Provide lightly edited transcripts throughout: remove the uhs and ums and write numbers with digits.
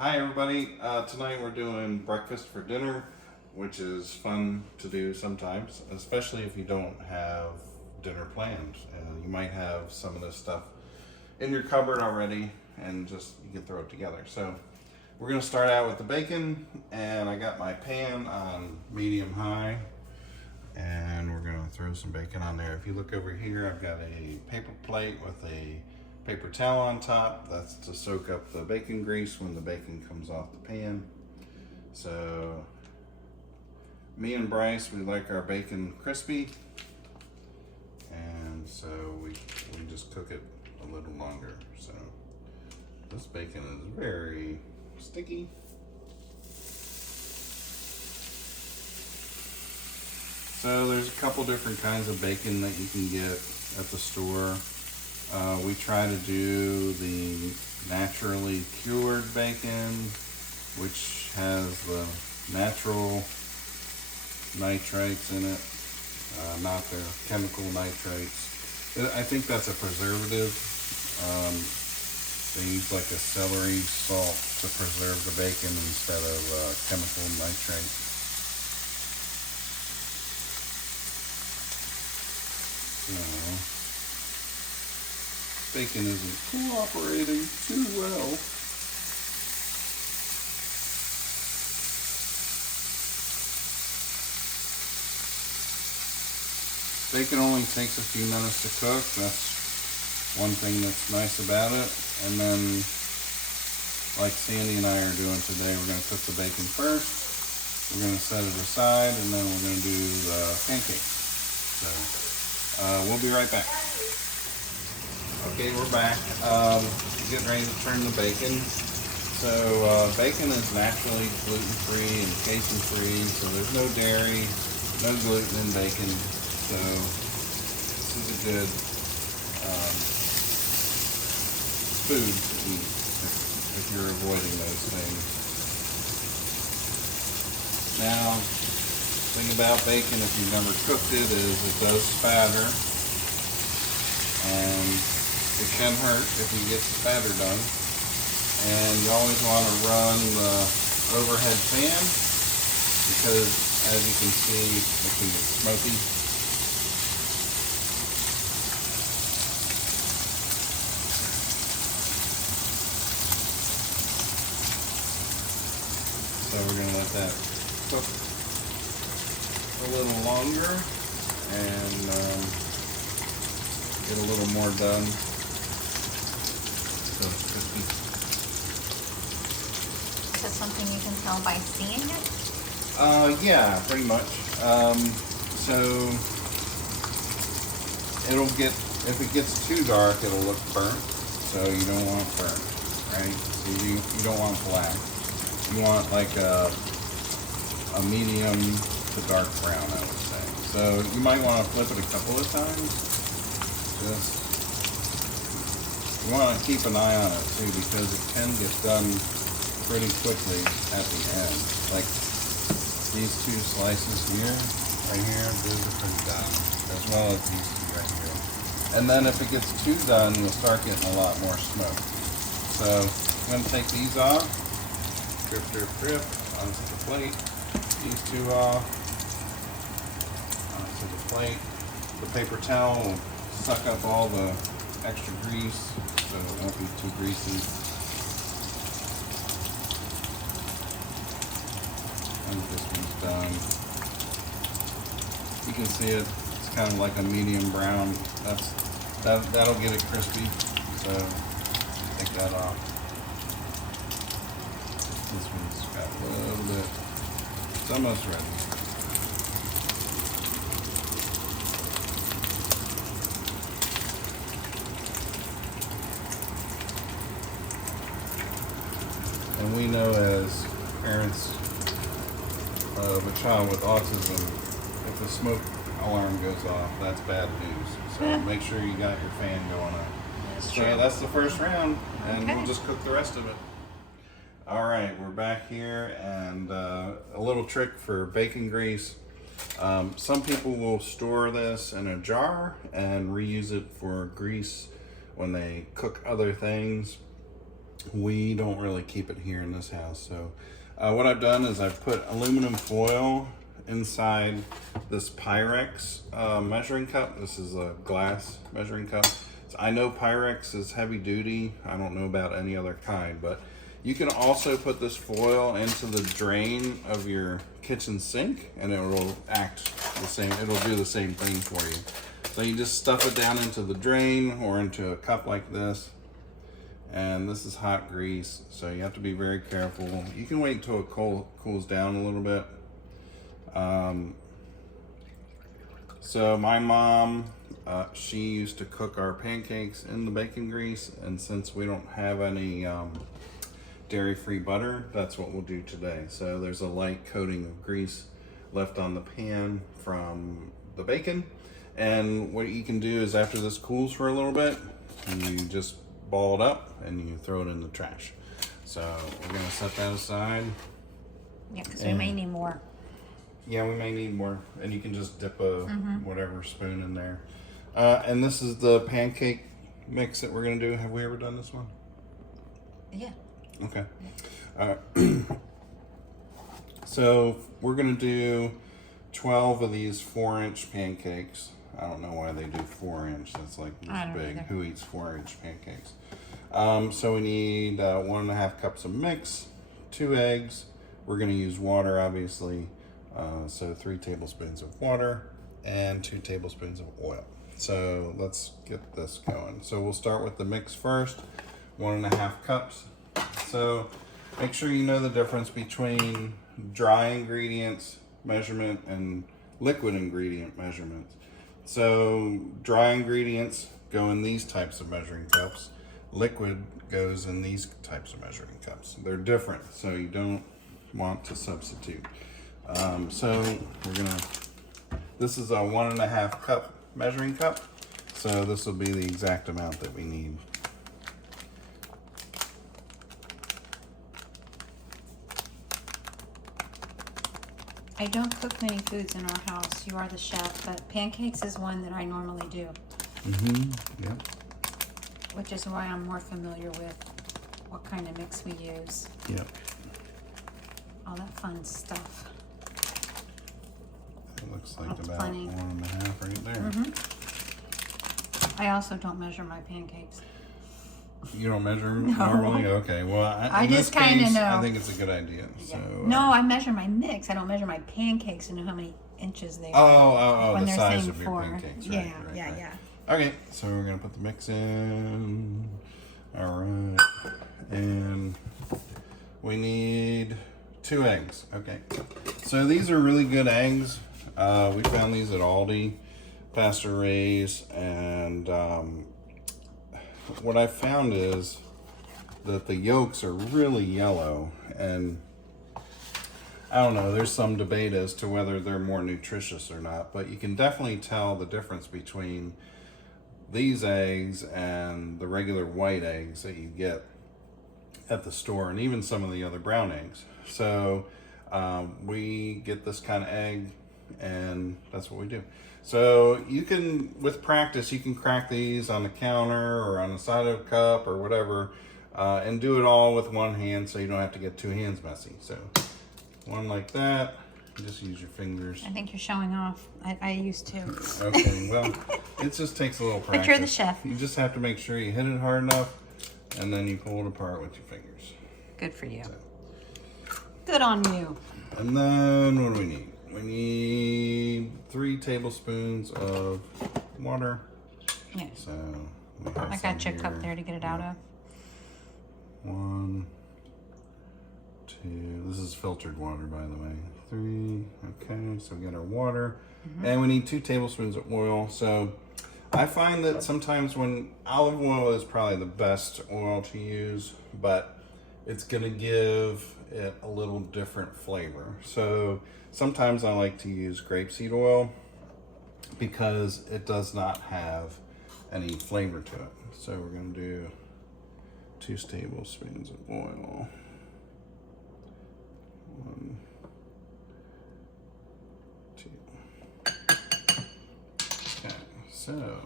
Hi everybody, tonight we're doing breakfast for dinner, which is fun to do sometimes, especially if you don't have dinner planned. You might have some of this stuff in your cupboard already and just you can throw it together. So we're going to start out with the bacon, and I got my pan on medium high and we're going to throw some bacon on there. If you look over here, I've got a paper plate with a paper towel on top. That's to soak up the bacon grease when the bacon comes off the pan. So me and Bryce, we like our bacon crispy, and so we just cook it a little longer. So this bacon is very sticky. So there's a couple different kinds of bacon that you can get at the store. We try to do the naturally cured bacon, which has the natural nitrates in it, not the chemical nitrates. I think that's a preservative. They use like a celery salt to preserve the bacon instead of chemical nitrates. Bacon isn't cooperating too well. Bacon only takes a few minutes to cook. That's one thing that's nice about it. And then, like Sandy and I are doing today, we're going to cook the bacon first. We're going to set it aside, and then we're going to do the pancakes. So we'll be right back. Okay, we're back. Getting ready to turn the bacon. So bacon is naturally gluten-free and casein-free, so there's no dairy, no gluten in bacon. So this is a good food to eat if you're avoiding those things. Now, the thing about bacon, if you've never cooked it, is it does spatter, and it can hurt if you get the spatter done. And you always want to run the overhead fan, because as you can see, it can get smoky. So we're going to let that cook a little longer and get a little more done. So it's crispy. Is that something you can tell by seeing it? Yeah, pretty much. So it'll get, if it gets too dark, it'll look burnt. So you don't want burnt, right? So you don't want black. You want like a medium to dark brown, I would say. So you might want to flip it a couple of times. You want to keep an eye on it too, because it can get done pretty quickly at the end. Like these two slices here, right here, those are pretty done, as well as these two right here. And then if it gets too done, you'll start getting a lot more smoke. So I'm going to take these off. Drip, drip, drip onto the plate. These two off onto the plate. The paper towel will suck up all the extra grease, so it won't be too greasy. And this one's done. You can see it. It's kind of like a medium brown. That'll get it crispy. So take that off. This one's got a little bit, it's almost ready. And we know as parents of a child with autism, if the smoke alarm goes off, that's bad news. So make sure you got your fan going on. That's So true. that's the first round, and Okay. we'll just cook the rest of it. All right, we're back here, and a little trick for bacon grease. Some people will store this in a jar and reuse it for grease when they cook other things. we don't really keep it here in this house. So what I've done is I've put aluminum foil inside this Pyrex measuring cup. This is a glass measuring cup. So I know Pyrex is heavy duty. I don't know about any other kind, but you can also put this foil into the drain of your kitchen sink and it will act the same. It'll do the same thing for you. So you just stuff it down into the drain or into a cup like this. And this is hot grease, so you have to be very careful. You can wait until it cools down a little bit. So my mom, she used to cook our pancakes in the bacon grease, and since we don't have any dairy-free butter, that's what we'll do today. So there's a light coating of grease left on the pan from the bacon, and what you can do is after this cools for a little bit, you just ball it up and you throw it in the trash. So we're gonna set that aside. Yeah, because we may need more. Yeah, we may need more, and you can just dip a whatever spoon in there. And this is the pancake mix that we're gonna do. Have we ever done this one? Yeah. Okay. So we're gonna do 12 of these 4-inch pancakes. I don't know why they do 4-inch. That's like this big. Either. Who eats 4-inch pancakes? So we need 1.5 cups of mix, 2 eggs. We're gonna use water, obviously. So 3 tablespoons of water and 2 tablespoons of oil. So let's get this going. So we'll start with the mix first, 1.5 cups. So make sure you know the difference between dry ingredients measurement and liquid ingredient measurements. So dry ingredients go in these types of measuring cups. Liquid goes in these types of measuring cups. They're different, so you don't want to substitute. So we're gonna, this is a 1.5 cup measuring cup. So this will be the exact amount that we need. I don't cook many foods in our house. You are the chef, but pancakes is one that I normally do. Yeah. Which is why I'm more familiar with what kind of mix we use. Yeah. All that fun stuff. It looks like That's about plenty. 1.5 right there. I also don't measure my pancakes. You don't measure them No. normally? Okay. Well, I in just this kinda case, know. I think it's a good idea. Yeah. So, No, I measure my mix. I don't measure my pancakes to know how many inches they are. Oh, when the they're size saying of your 4. pancakes. Right, Yeah, right, yeah, right. yeah. Okay, so we're gonna put the mix in. All right, and we need 2 eggs. Okay, so these are really good eggs. We found these at Aldi, pasture raised, and what I found is that the yolks are really yellow, and I don't know, there's some debate as to whether they're more nutritious or not, but you can definitely tell the difference between these eggs and the regular white eggs that you get at the store, and even some of the other brown eggs. So we get this kind of egg, and that's what we do. So you can, with practice, you can crack these on the counter or on the side of a cup or whatever, and do it all with one hand so you don't have to get 2 hands messy. So one like that, just use your fingers. I think you're showing off. I used to. Okay, well, it just takes a little practice. But you're the chef. You just have to make sure you hit it hard enough, and then you pull it apart with your fingers. Good for you. So. Good on you. And then what do we need? We need 3 tablespoons of water. Yeah. So we have I some got your cup here. there to get it out of. 1, 2. This is filtered water, by the way. 3. Okay, so we got our water, and we need 2 tablespoons of oil. So I find that sometimes when olive oil is probably the best oil to use, but it's gonna give it a little different flavor. So sometimes I like to use grapeseed oil because it does not have any flavor to it. So we're gonna do 2 tablespoons of oil. 1, 2. Okay, so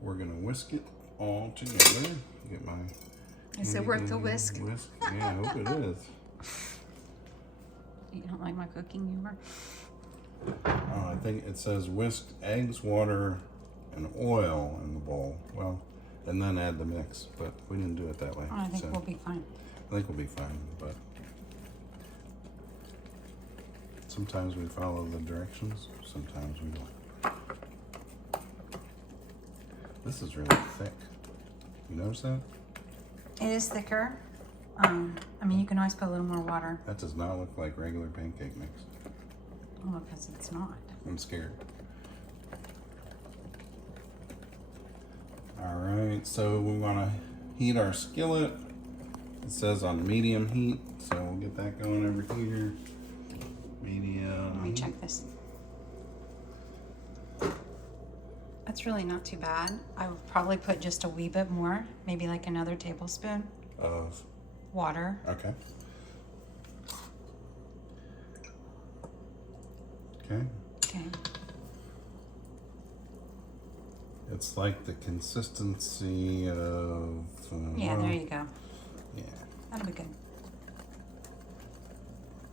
we're gonna whisk it all together. Get my. Is it worth the whisk? Whisk? Yeah, I hope it is. You don't like my cooking humor? Oh, I think it says whisk eggs, water, and oil in the bowl. Well, and then add the mix, but we didn't do it that way. Oh, I think so we'll be fine. I think we'll be fine, but sometimes we follow the directions, sometimes we don't. This is really thick. You notice that? It is thicker. I mean, you can always put a little more water. That does not look like regular pancake mix. Well, because it's not. I'm scared. All right, so we want to heat our skillet. It says on medium heat, so we'll get that going over here. Medium. Let me check this. That's really not too bad. I would probably put just a wee bit more, maybe like another tablespoon Of. water. Okay. Okay. Okay. It's like the consistency of. Yeah, there you go. Yeah. That'll be good.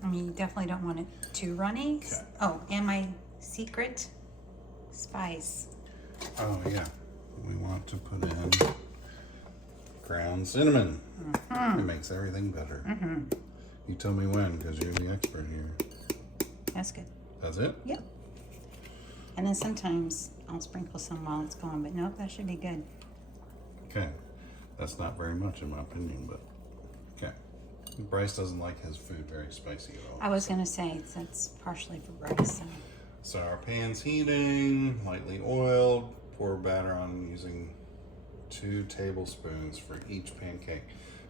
I mean, you definitely don't want it too runny. Okay. Oh, and my secret spice. Oh yeah. We want to put in ground cinnamon. Mm-hmm. It makes everything better. Mm-hmm. You tell me when, because you're the expert here. That's good. That's it? Yep. And then sometimes I'll sprinkle some while it's going, but nope, that should be good. Okay. That's not very much in my opinion, but okay. Bryce doesn't like his food very spicy at all. I was gonna say that's partially for Bryce. So our pan's heating, lightly oiled. Pour batter on using 2 tablespoons for each pancake.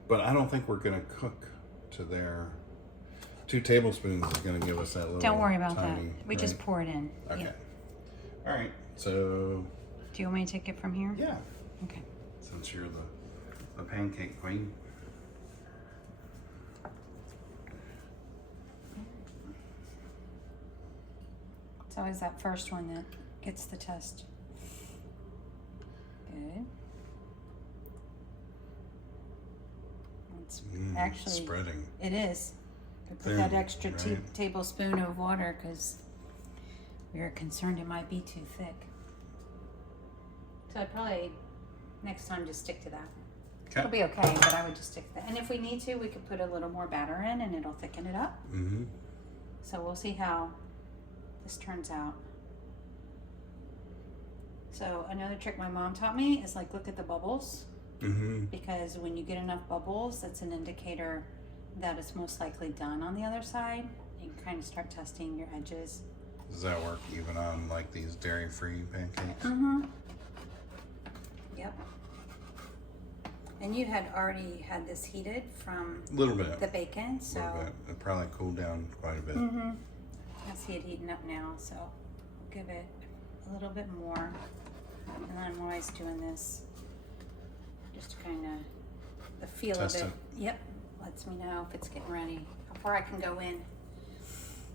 But I don't think we're gonna cook to their 2 tablespoons is gonna give us that little. Don't worry about tiny, that. We just pour it in. Okay. Yeah. All right. So. Do you want me to take it from here? Yeah. Okay. Since you're the pancake queen. It's always that first one that gets the test. Good. It's actually spreading. It is. I put Thin, that extra right? tablespoon of water because we were concerned it might be too thick. So I'd probably next time just stick to that. Okay. It'll be okay, but I would just stick to that. And if we need to, we could put a little more batter in and it'll thicken it up. Mm-hmm. So we'll see how this turns out. So another trick my mom taught me is like look at the bubbles. Mm-hmm. Because when you get enough bubbles, that's an indicator that it's most likely done on the other side. You can kind of start testing your edges. Does that work even on like these dairy-free pancakes? Mm-hmm. Yep. And you had already had this heated from A little bit. the bacon, so. A little bit. It probably cooled down quite a bit. Mm-hmm. I see it heating up now, so we'll give it a little bit more. And then I'm always doing this just to kind of the feel Test of it. it. Yep, lets me know if it's getting ready before I can go in.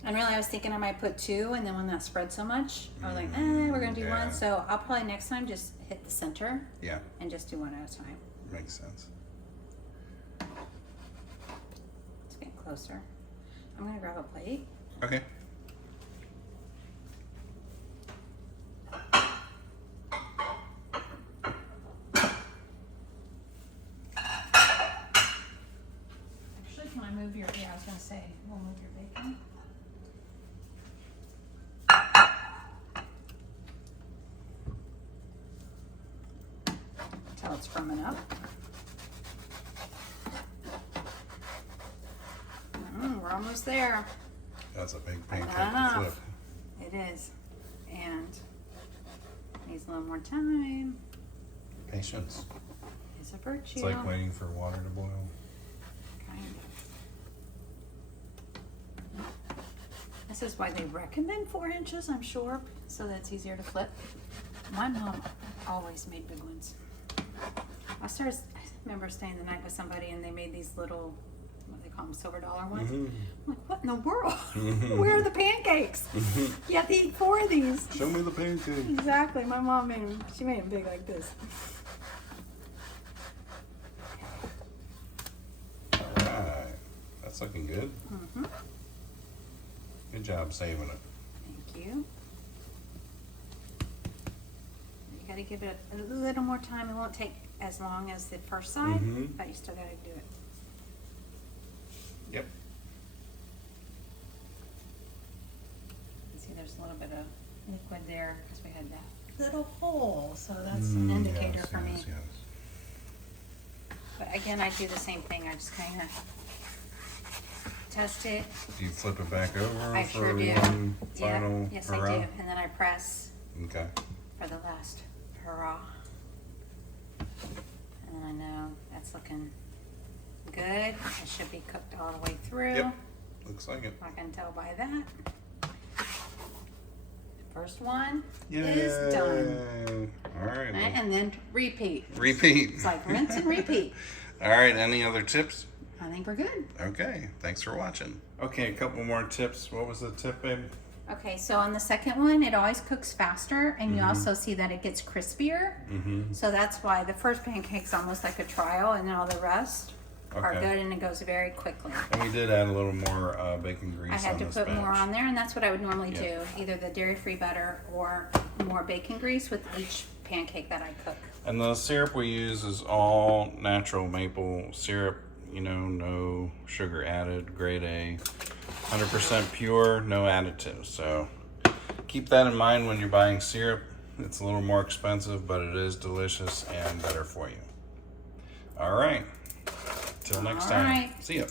And really, I was thinking I might put 2, and then when that spread so much, I was like, we're gonna do Yeah. 1. So I'll probably next time just hit the center Yeah, and just do 1 at a time. makes sense. It's getting closer. I'm gonna grab a plate. Okay. Actually, can I move your? Yeah, I was gonna say we'll move your bacon. Until it's firming up. We're almost there. That's a big pancake Enough. to flip. It is, and needs a little more time. Patience. It's a virtue. It's like waiting for water to boil. Kind of. This is why they recommend 4 inches, I'm sure, so that's easier to flip. My mom always made big ones. I remember staying the night with somebody and they made these little, what they call them, silver dollar ones. Mm-hmm. I'm like, what in the world? Where are the pancakes? You have to eat 4 of these. Show me the pancake. Exactly. My mom made them. She made them big like this. That's looking good. Mm-hmm. Good job saving it. Thank you. You gotta give it a little more time. It won't take as long as the first side, but you still gotta do it. Yep. See, there's a little bit of liquid there because we had that little hole, so that's an indicator for me. Yes. But again, I do the same thing. I just kind of test it. Do you flip it back over I for sure do. one final Yes, hurrah? I do. And then I press Okay. for the last hurrah. And then I know that's looking good. It should be cooked all the way through. Yep. Looks like it. I can tell by that. First one Yay. is done. All right. And then repeat. Repeat. It's like rinse and repeat. All right. Any other tips? I think we're good. Okay. Thanks for watching. Okay. A couple more tips. What was the tip, babe? Okay, so on the second one, it always cooks faster, and you also see that it gets crispier. So that's why the first pancake's almost like a trial, and then all the rest are Okay. good, and it goes very quickly. And we did add a little more bacon grease I had on to this put batch. more on there, and that's what I would normally Yeah. do, either the dairy-free butter or more bacon grease with each pancake that I cook. And the syrup we use is all natural maple syrup, you know, no sugar added, grade A, 100% pure, no additives. So keep that in mind when you're buying syrup. It's a little more expensive, but it is delicious and better for you. All right. Till next All time. right. See ya.